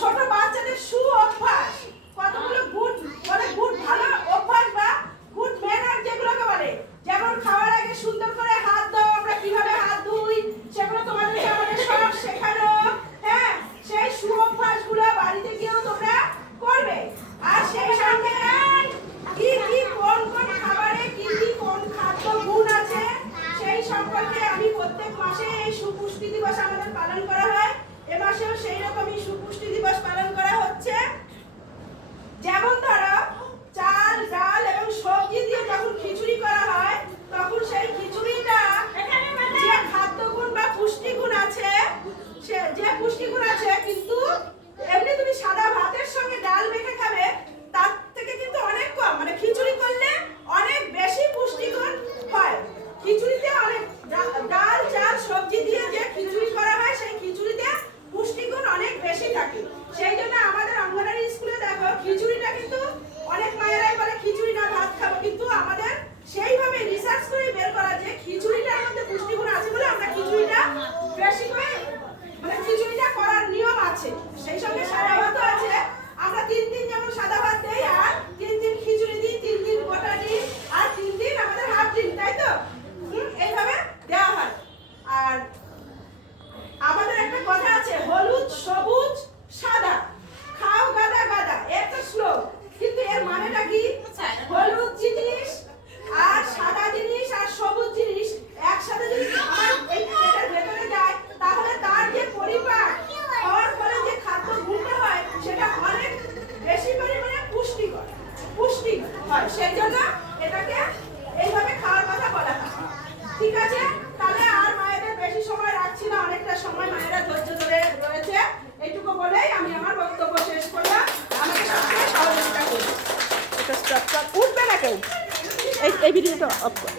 ছোট বাচ্চাদের সু অভ্যাস, কতগুলো গুড মানে গুড ভালো অভ্যাস বা গুড ম্যানার যেগুলোকে বলে, যেমন খাওয়ার আগে সুন্দর করে হাত দাও, আমরা কিভাবে হাত ধুই সেগুলো তোমাদেরকে আমাদের সব শেখানো। হ্যাঁ, সেই সু অভ্যাসগুলো বাড়িতে গিয়েও তোমরা করবে। আর সেই সঙ্গে কি কি কোন কোন খাবারে কি কি কোন খাদ্য গুণ আছে সেই সম্পর্কে আমি প্রত্যেক মাসে এই সুপুষ্টি দিবস আমাদের পালন করা হয়। এ মাসেও সেই রকমই সুপুষ্টি দিবস পালন করা হচ্ছে। যেমন ধরো চাল ডাল এবং সবজি দিয়ে যখন খিচুড়ি করা হয় তখন সেই খিচুড়িটা যে খাদ্যগুণ বা পুষ্টিগুণ আছে, সে যে পুষ্টিগুণ আছে কিন্তু এমনি তুমি সাদা ভাতের সঙ্গে ডাল মেখে খাবে তার থেকে কিন্তু অনেক কম, মানে খিচুড়ি করলে অনেক বেশি পুষ্টিগুণ হয়। খিচুড়িতে অনেক ডাল চাল সবজি দিয়ে যে খিচুড়ি করা হয় সেই খিচুড়িতে পুষ্টিগুণ অনেক বেশি থাকে। সেই জন্য আমাদের অঙ্গনওয়াড়ি স্কুলে দেখো খিচুড়িটা কিন্তু অনেক মায়েরাই বলে খিচুড়ি না ভাত খাবো, কিন্তু আমাদের সেইভাবে রিসার্চ করে বের করা যে খিচুড়িটার মধ্যে পুষ্টিগুণ আছে বলে আমরা খিচুড়িটা বেশি করে মানে খিচুড়িটা করার নিয়ম আছে। সেই সঙ্গে সাদা ভাতও আছে, আমরা 3 দিন যেমন সাদা ভাত দেই আর 3 দিন খিচুড়ি দিই, 3 দিন গোটা ডিম আর 3 দিন আমাদের হাফ ডিম, তাই তো এইভাবে দেওয়া হয়। আর আমাদের একটা কথা আছে, হলুদ সবুজ সাদা খাও গাদা গাদা, একটা শ্লোক, কিন্তু এর মানেটা কি? হলুদ জিনিস আর সাদা জিনিস আর সবুজ জিনিস একসাথে যদি আমার এই পেটের ভেতরে যায় তাহলে তার যে পরিপাক হওয়ার পরে যে খাদ্য গুণটা হয় সেটা অনেক বেশি পরিমাণে পুষ্টি হয়। সেই জন্য এটাকে এইভাবে খাওয়ার কথা বলা হয়। ঠিক আছে, তাহলে আর মায়েদের বেশি সময় রাখছি না, অনেকটা সময় মায়েরা ধৈর্য ধরে রয়েছে। এইটুকু বলেই আমি আমার বক্তব্য শেষ করলাম। আমাকে সবসময় সহযোগিতা করুন। এটা স্টপ উঠবে না কেউ, এই ভিডিওটা অফ করো।